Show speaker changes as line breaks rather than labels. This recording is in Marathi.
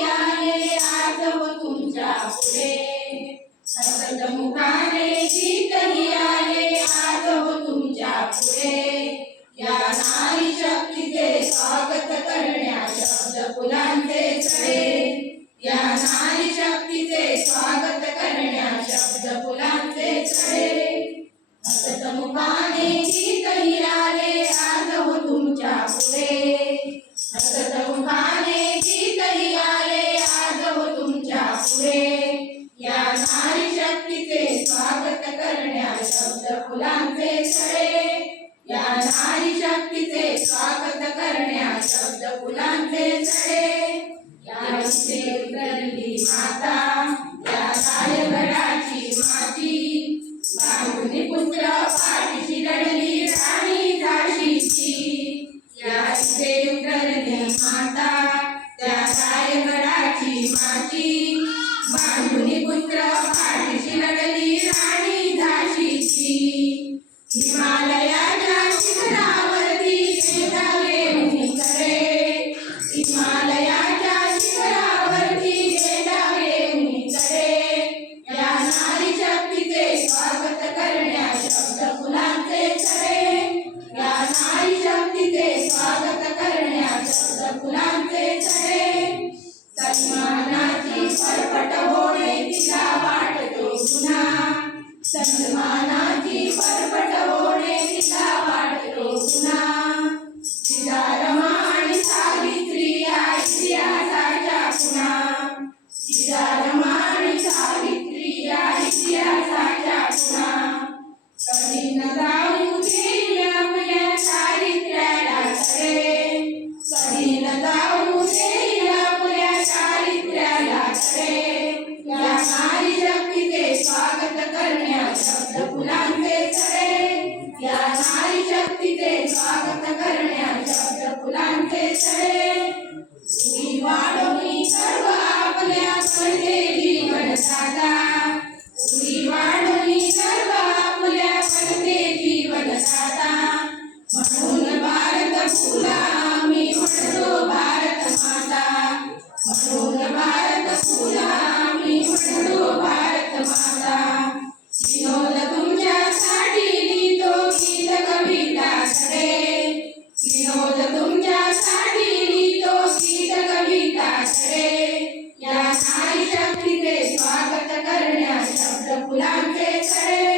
आले आज तुमच्यापुढे. हसत मुखाने आले आज तुमच्यापुढे. या नारी शक्तीचे स्वागत करण्या शब्द फुलांचे चढे या नारी शक्तीचे स्वागत करण्या शब्द फुलांचे चढे हसत मुखाने नारी शक्तीचे स्वागत करण्या शब्द फुलांचे चढे. या इथे उतरली माता या रायगडाची माती. बाहुली पुत्र पाठीशी लढली राणी झाशीची. या इथे उतरली माता त्या रायगडाची माती. बाहुली पुत्र पाठीशी लढली राणी झाशीची. Krishna. स्वागत करण्याच्या शब्द फुलांचे चढे उडी वाढवली सर्व आपल्या कंठे जीवन साधा उडी वाढवली सर्व आपल्या कंठे जीवन साधा म्हणून भारत फुला आम्ही म्हणतो भारत माता. म्हणून भारत फुला कविता छडे विनोद तुमच्यासाठी लिहितो गीत कविता छडे या नारी स्वागत करण्यास शब्द फुलांचे छडे